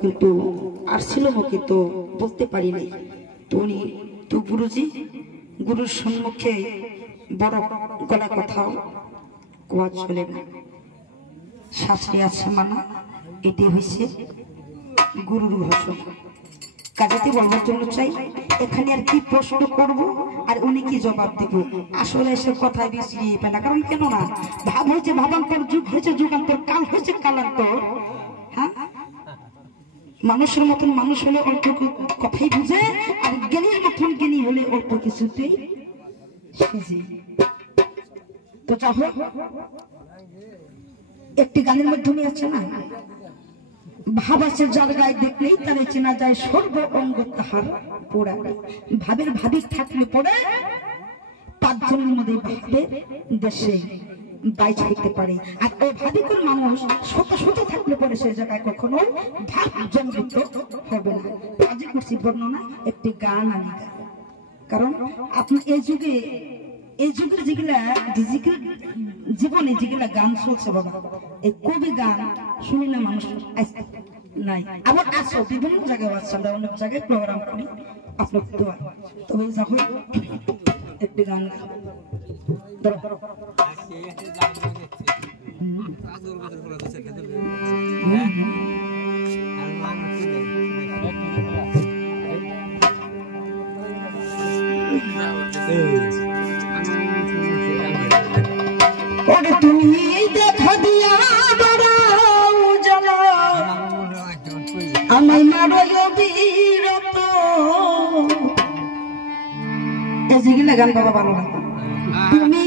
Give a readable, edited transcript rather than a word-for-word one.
কিন্তু আসছিল মুখে তো বলতে পারি নাই। তো উনি তো গুরুজি গুরুর সম্মুখে বড় গলা কথাও কোয়া চলে না, শাস্ত্রে আছে মানা, এটি হয়েছে গুরুর ঘোষণা। কাজেতে বলবার জন্য চাই এখানে আর কি প্রশ্ন করব আর উনি কি জবাব দিব, আসলে এসে কথা বেশি পেলা। কারণ কেন না, ভাব হয়েছে ভাবান্তর, যুগ হয়েছে যুগান্তর, কাল হয়েছে কালান্তর। হ্যাঁ, মানুষের মতন মানুষ হলে অল্প কথাই বুঝে, আর জ্ঞানীর মতন জ্ঞানী হলে অল্প কিছুতেই বুঝে। তো যা হোক, একটি গানের মাধ্যমে আছে না, ভাব আছে যার গায়ে দেখলেই তারে চেনা যায়, সর্ব অঙ্গ তাহার পোড়াবে। ভাবের ভাবিক থাকলে পরে 5 জনের মধ্যে ভাবের দেশে বাইচ হইতে পারে। আর ওই ভাবিকের মানুষ শত শত থাকলে পরে সে জায়গায় কখনো ভাব জন্মিত হবে না। আজই করছি বর্ণনা, একটি গান আমি গাই। কারণ আপনার এই যুগের যেগুলা জীবনে যেগুলা গান চলছে বাবা, এই কবি গান শুনি না মানুষ নাই। আবার আসো বিভিন্ন জায়গায় আসছে, আমরা অনেক জায়গায় প্রোগ্রাম করি আপনার দোয়া। তবে যখন একটি গান তুমি দেখা দিয়া আমার মারো বীরত, এই যেগুলা গান বাবা ভালো লাগে। তুমি